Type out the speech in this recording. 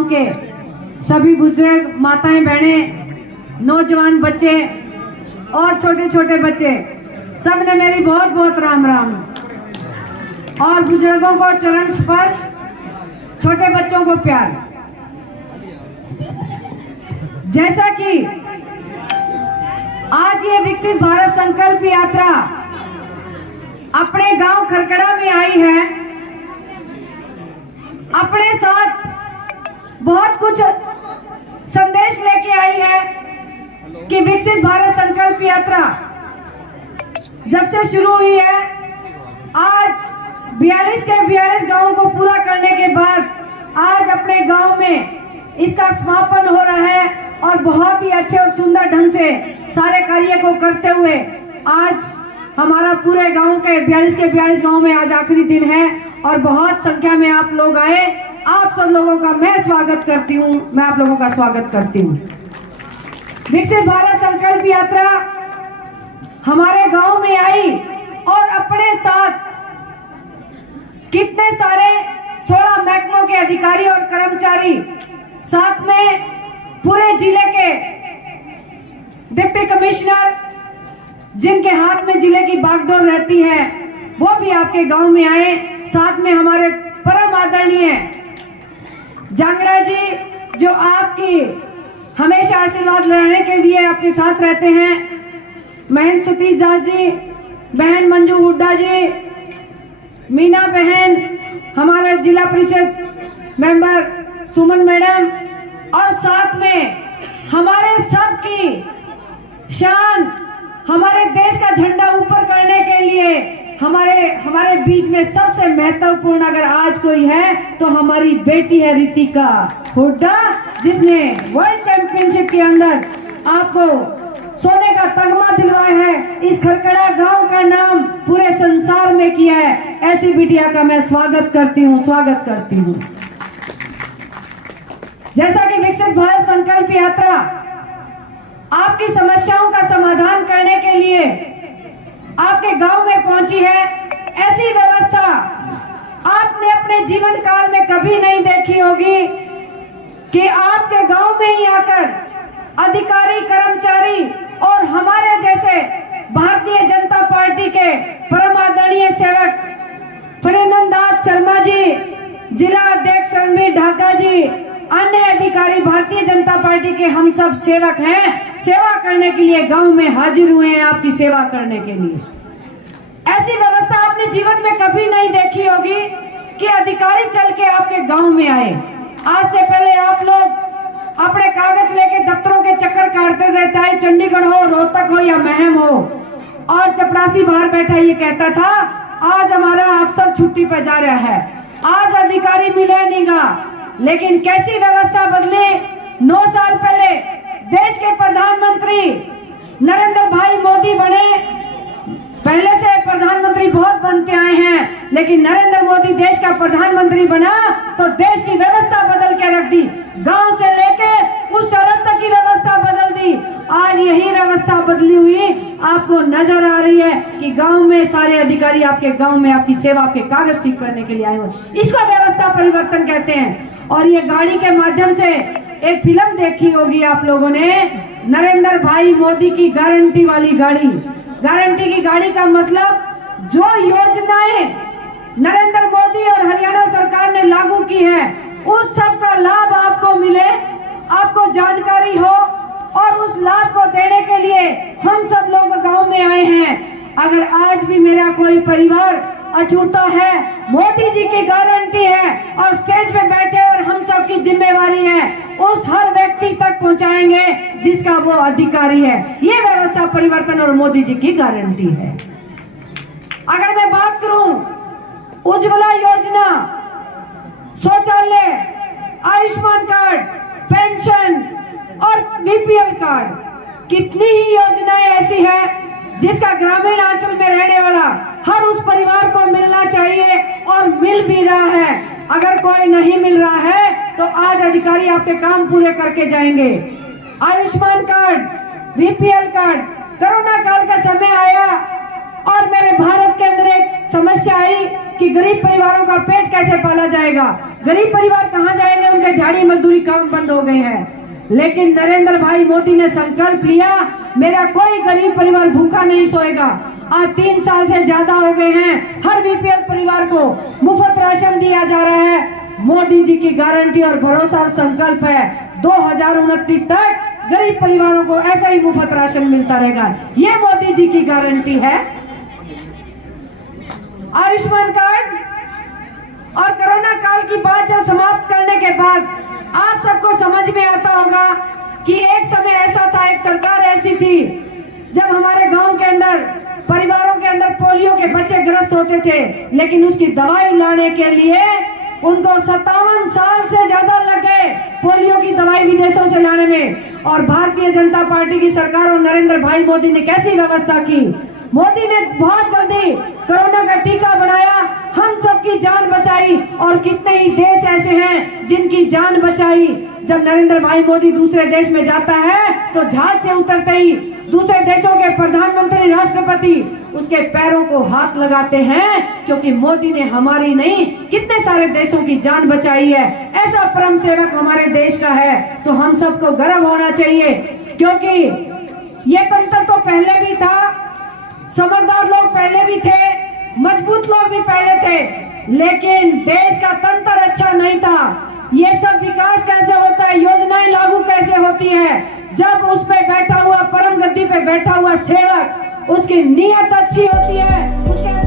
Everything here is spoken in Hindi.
गांव के सभी बुजुर्ग, माताएं, बहनें, नौजवान बच्चे और छोटे छोटे बच्चे, सब ने मेरी बहुत बहुत राम राम। और बुजुर्गों को चरण स्पर्श, छोटे बच्चों को प्यार। जैसा कि आज ये विकसित भारत संकल्प यात्रा अपने गांव खरकड़ा में आई है, अपने साथ बहुत कुछ संदेश लेके आई है कि विकसित भारत संकल्प यात्रा जब से शुरू हुई है, आज 42 के 42 गांवों को पूरा करने के बाद आज अपने गांव में इसका समापन हो रहा है और बहुत ही अच्छे और सुंदर ढंग से सारे कार्य को करते हुए आज हमारा पूरे गांव के 42 के 42 गांव में आज आखिरी दिन है और बहुत संख्या में आप लोग आए। आप सब लोगों का मैं स्वागत करती हूँ, मैं आप लोगों का स्वागत करती हूँ। विकसित भारत संकल्प यात्रा हमारे गांव में आई और अपने साथ कितने सारे 16 महकमों के अधिकारी और कर्मचारी, साथ में पूरे जिले के डिप्टी कमिश्नर जिनके हाथ में जिले की बागडोर रहती है, वो भी आपके गांव में आए। साथ में हमारे परम आदरणीय जांगड़ा जी जो आपकी हमेशा आशीर्वाद लेने के लिए आपके साथ रहते हैं, महंत सतीश दास जी, बहन मंजू हुड्डा जी, मीना बहन, हमारे जिला परिषद मेंबर सुमन मैडम, और साथ में हमारे सबकी शान, हमारे देश का झंडा ऊपर करने के लिए हमारे बीच में सबसे महत्वपूर्ण अगर आज कोई है तो हमारी बेटी है रितिका हुड्डा, जिसने वर्ल्ड चैंपियनशिप के अंदर आपको सोने का तगमा दिलवाया है, इस खरकड़ा गांव का नाम पूरे संसार में किया है। ऐसी बिटिया का मैं स्वागत करती हूँ, स्वागत करती हूँ। जैसा कि विकसित भारत संकल्प यात्रा आपकी समस्याओं का समाधान करने के लिए आपके गांव में पहुंची है, ऐसी व्यवस्था आपने अपने जीवन काल में कभी नहीं देखी होगी कि आपके गांव में ही आकर अधिकारी, कर्मचारी और हमारे जैसे भारतीय जनता पार्टी के परम आदरणीय सेवक फणिनंद शर्मा जी, जिला अध्यक्ष रणबीर ढाका जी, अन्य अधिकारी भारतीय जनता पार्टी के हम सब सेवक हैं, सेवा करने के लिए गांव में हाजिर हुए हैं, आपकी सेवा करने के लिए। ऐसी व्यवस्था आपने जीवन में कभी नहीं देखी होगी कि अधिकारी चल के आपके गांव में आए। आज से पहले आप लोग अपने कागज लेके दफ्तरों के चक्कर काटते थे, चाहे चंडीगढ़ हो, रोहतक हो या महम हो, और चपरासी बाहर बैठा ये कहता था आज हमारा अफसर छुट्टी पे जा रहा है, आज अधिकारी मिले नहीं गा। लेकिन कैसी व्यवस्था बदली। 9 साल पहले देश के प्रधानमंत्री नरेंद्र भाई मोदी बने। पहले से प्रधानमंत्री बहुत बनते आए हैं, लेकिन नरेंद्र मोदी देश का प्रधानमंत्री बना तो देश की व्यवस्था बदल के रख दी। गांव से लेके उस सड़क तक की व्यवस्था बदल दी। आज यही व्यवस्था बदली हुई आपको नजर आ रही है कि गांव में सारे अधिकारी आपके गांव में आपकी सेवा, आपके कागज ठीक करने के लिए आए हुए। इसको व्यवस्था परिवर्तन कहते हैं। और ये गाड़ी के माध्यम से एक फिल्म देखी होगी आप लोगों ने, नरेंद्र भाई मोदी की गारंटी वाली गाड़ी। गारंटी की गाड़ी का मतलब जो योजनाएं नरेंद्र मोदी और हरियाणा सरकार ने लागू की है उस सब का लाभ आपको मिले, आपको जानकारी हो, और उस लाभ को देने के लिए हम सब लोग गांव में आए हैं। अगर आज भी मेरा कोई परिवार अछूता है, मोदी जी की गारंटी है और स्टेज पे बैठे और हम सब की जिम्मेवारी है उस हर व्यक्ति तक पहुंचाएंगे जिसका वो अधिकारी है। ये व्यवस्था परिवर्तन और मोदी जी की गारंटी है। अगर मैं बात करूं उज्ज्वला योजना, शौचालय, आयुष्मान कार्ड, पेंशन और बीपीएल कार्ड, कितनी ही योजनाएं ऐसी है जिसका ग्रामीण अंचल में रहने वाला हर उस परिवार को मिलना चाहिए और मिल भी रहा है। अगर कोई नहीं मिल रहा है तो आज अधिकारी आपके काम पूरे करके जाएंगे। Ayushman card, BPL card, corona काल का समय आया और मेरे भारत के अंदर एक समस्या आई कि गरीब परिवारों का पेट कैसे पाला जाएगा, गरीब परिवार कहाँ जाएंगे, उनके दिहाड़ी मजदूरी काम बंद हो गए हैं। लेकिन नरेंद्र भाई मोदी ने संकल्प लिया, मेरा कोई गरीब परिवार भूखा नहीं सोएगा। आज 3 साल से ज्यादा हो गए हैं, हर बीपीएल परिवार को मुफ्त राशन दिया जा रहा है। मोदी जी की गारंटी और भरोसा और संकल्प है 2029 तक गरीब परिवारों को ऐसा ही मुफ्त राशन मिलता रहेगा। ये मोदी जी की गारंटी है। आयुष्मान कार्ड और कोरोना काल की बात जब समाप्त करने के बाद आप सबको समझ में आता होगा कि एक समय ऐसा था, एक सरकार ऐसी थी जब हमारे गांव के अंदर परिवारों के अंदर पोलियो के बच्चे ग्रस्त होते थे, लेकिन उसकी दवाई लाने के लिए उनको 57 साल से ज्यादा लग गए पोलियो की दवाई विदेशों से लाने में। और भारतीय जनता पार्टी की सरकार और नरेंद्र भाई मोदी ने कैसी व्यवस्था की, मोदी ने बहुत जल्दी कोरोना का टीका बनाया, हम सबकी जान बचाई। और कितने ही देश ऐसे हैं जिनकी जान बचाई। जब नरेंद्र भाई मोदी दूसरे देश में जाता है तो जहाज से उतरते ही दूसरे देशों के प्रधानमंत्री, राष्ट्रपति उसके पैरों को हाथ लगाते हैं, क्योंकि मोदी ने हमारी नहीं कितने सारे देशों की जान बचाई है। ऐसा परम सेवक हमारे देश का है, तो हम सबको गर्व होना चाहिए। क्योंकि ये तंत्र तो पहले भी था, समझदार लोग पहले भी थे, मजबूत लोग भी पहले थे, लेकिन देश का तंत्र अच्छा नहीं था। ये सब विकास कैसे होता है, योजनाएं लागू कैसे होती है, जब उस पे बैठा हुआ परम गद्दी पे बैठा हुआ सेवक, उसकी नीयत अच्छी होती है, उसके